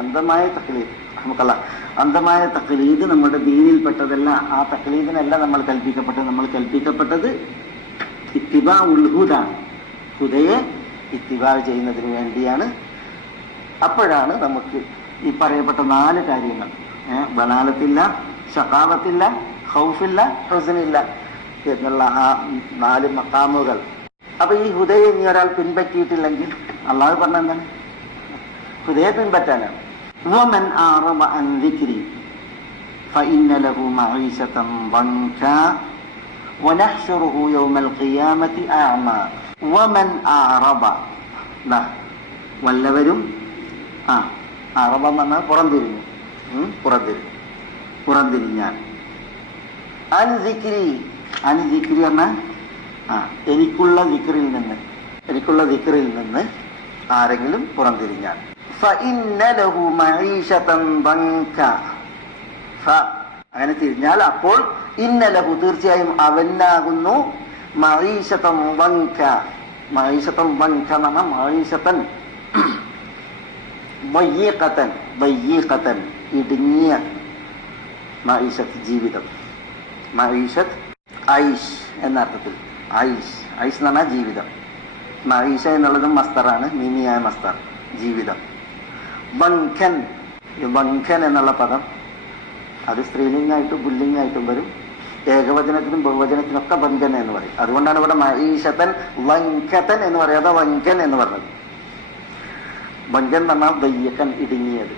അന്ധമായ തഖ്ലീദ്, നമുക്കല്ല അന്ധമായ തഖ്ലീദ് നമ്മുടെ ദീനിൽപ്പെട്ടതല്ല. ആ തഖ്ലീദിനല്ല നമ്മൾ കൽപ്പിക്കപ്പെട്ടത് ഇത്തിബാഉൽ ഹുദാ, ഹുദയെ ഇത്തിബാ ചെയ്യുന്നതിന് വേണ്ടിയാണ്. അപ്പോഴാണ് നമുക്ക് ഈ പറയപ്പെട്ട 4 കാര്യങ്ങൾ, ബലാലത്തില്ല, ശഖാവത്തില്ല, ഖൗഫില്ല, ഹുസ്നില്ല എന്നുള്ള ആ 4 മഖാമുകൾ. അപ്പൊ ഈ ഹുദയെ ഇനി ഒരാൾ പിൻപറ്റിയിട്ടില്ലെങ്കിൽ അള്ളാഹു പറഞ്ഞ എന്താണ്? ഹുദയെ പിൻപറ്റാനാണ്. വമൻ അഅറദ അൻ ദിക്രി ഫഇന്ന ലഹു മഈശതൻ ദൻകാ വനഹ്ശുറുഹു യൗമൽ ഖിയാമത്തി അഅമാ. വമൻ അഅറദ, വല്ലവരും അറബ എന്ന് പറഞ്ഞാൽ പുറംതിരിഞ്ഞാൽ. അൻ ദിക്രി പറഞ്ഞാൽ എനിക്കുള്ള ദിക്റിൽ നിന്ന് ആരെങ്കിലും പുറംതിരിഞ്ഞാൽ, ഫഇന്ന ലഹു മഈശതൻ ദൻക, അങ്ങനെ തിരിഞ്ഞാൽ അപ്പോൾ ഇന്ന ലഹു തീർച്ചയായും അവനാകുന്നു മഈശതൻ ദൻക. മഈശതൻ ദൻക എന്ന് പറഞ്ഞാൽ മഈശതൻ ദയ്യീഖതൻ ഇടുങ്ങിയ മഈശത്ത് ജീവിതം. മഈശത്ത് ഐഷ് എന്ന അർത്ഥത്തിൽ, ഐഷ് എന്ന് പറഞ്ഞാൽ ജീവിതം. മഈശ എന്നുള്ളതും മസ്തറാണ്, മീമിയായ മസ്തർ, ജീവിതം. ബൻഖൻ എന്നുള്ള പദം അത് സ്ത്രീലിംഗായിട്ടും പുല്ലിംഗായിട്ടും വരും. ഏകവചനത്തിനും ബഹുവചനത്തിനൊക്കെ ബൻഖൻ എന്ന് പറയും. അതുകൊണ്ടാണ് ഇവിടെ മഈശതൻ വൻഖതൻ എന്ന് പറയാതെ വൻഖൻ എന്ന് പറഞ്ഞത്. ബൻഖൻ എന്ന് പറഞ്ഞാൽ ദയ്യഖൻ ഇടുങ്ങിയത്,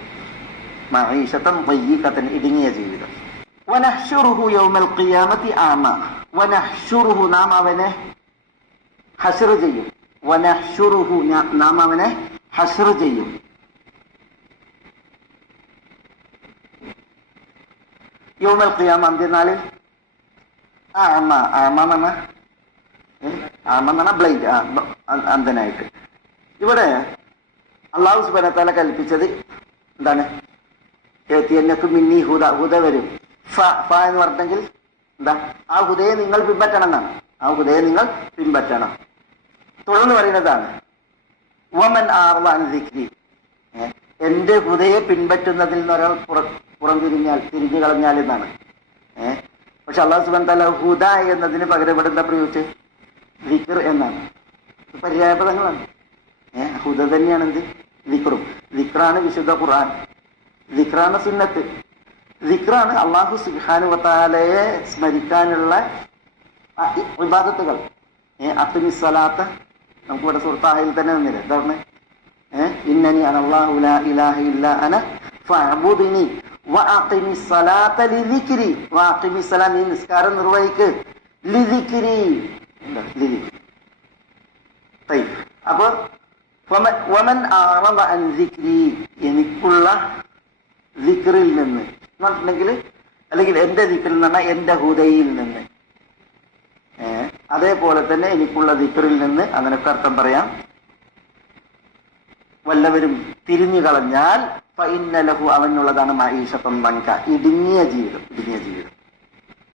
മഈശതൻ ദയ്യഖതൻ ഇടുങ്ങിയ ജീവിതം. വനഹ്ശുറുഹു യൗമൽ ഖിയാമത്തി അഅമാ. വനഹ്ശുറുഹു നാം അവനെ ഹശ്ർ ചെയ്യും. വനഹ്ശുറുഹു നാം അവനെ ഹശ്ർ ചെയ്യും. യൗമൽ ഖിയാമ അന്ത്യനാളിൽ. അഅമാ എന്ന് പറഞ്ഞാൽ ബ്ലൈൻഡ്, അന്ധനായിട്ട്. ഇവിടെ അല്ലാഹു സുബ്ഹാനഹു വ തആല കൽപ്പിച്ചത് എന്താണ്? യഅതിയന്നകും മിന്നി ഹുദ വരും. ഫ എന്ന് പറഞ്ഞെങ്കിൽ എന്താ? ആ ഹുദയെ നിങ്ങൾ പിൻപറ്റണം എന്നാണ്. ആ ഹുദയെ നിങ്ങൾ പിൻപറ്റണം. തുടർന്ന് പറയുന്നതാണ് വമൻ അഅറദ അൻ ദിക്രി, എന്റെ ഹുദയെ പിൻപറ്റുന്നതിൽ നിന്ന് ഒരാൾ തിരിഞ്ഞു കളഞ്ഞാൽ എന്നാണ്. പക്ഷെ അല്ലാഹു സുബ്ഹാനഹു വ തആല ഹുദ എന്നതിന് പകരപ്പെടുന്ന പ്രയോഗിച്ച് ദിക്ർ എന്നാണ്. പര്യായപദങ്ങളാണ്. ഹുദ തന്നെയാണ് എന്ത്? ദിക്റും. ദിക്റാണ് വിശുദ്ധ ഖുർആൻ, ദിക്റാണ് സുന്നത്ത്, ദിക്റാണ് അല്ലാഹു സുബ്ഹാനഹു വ തആലയെ സ്മരിക്കാനുള്ള ഇബാദത്തുകൾ. അഖിമിസ് സ്വലാത്ത നമുക്ക് ഇവിടെ സൂറത്ത് ആഹയിൽ തന്നെ നിന്നില്ലേ? എന്താ പറഞ്ഞേ? ഇന്നനി അനല്ലാഹു ലാ ഇലാഹ ഇല്ലാ അന ഫഅബ്ദുനി വഅഖിമിസ് സ്വലാത്ത ലിദിക്രി. വഅഖിമിസ് സ്വലാത്ത, നീ നിസ്കാരം നിർവഹിക്ക്, ലിദിക്രി. അപ്പൊ വമൻ അഅറദ അൻ ദിക്രി, എനിക്കുള്ള ദിക്റിൽ നിന്ന് പറഞ്ഞിട്ടുണ്ടെങ്കിൽ, അല്ലെങ്കിൽ എന്റെ ദിക്റിൽ നിന്ന് പറഞ്ഞാൽ എന്റെ ഹുദയിൽ നിന്ന്. അതേപോലെ തന്നെ എനിക്കുള്ള ദിക്റിൽ നിന്ന്, അങ്ങനെയൊക്കെ അർത്ഥം പറയാം. വല്ലവരും തിരിഞ്ഞു കളഞ്ഞാൽ ഫഇന്ന ലഹു, അവനുള്ളതാണ് മഈശതൻ ദൻക, ഇടുങ്ങിയ ജീവിതം.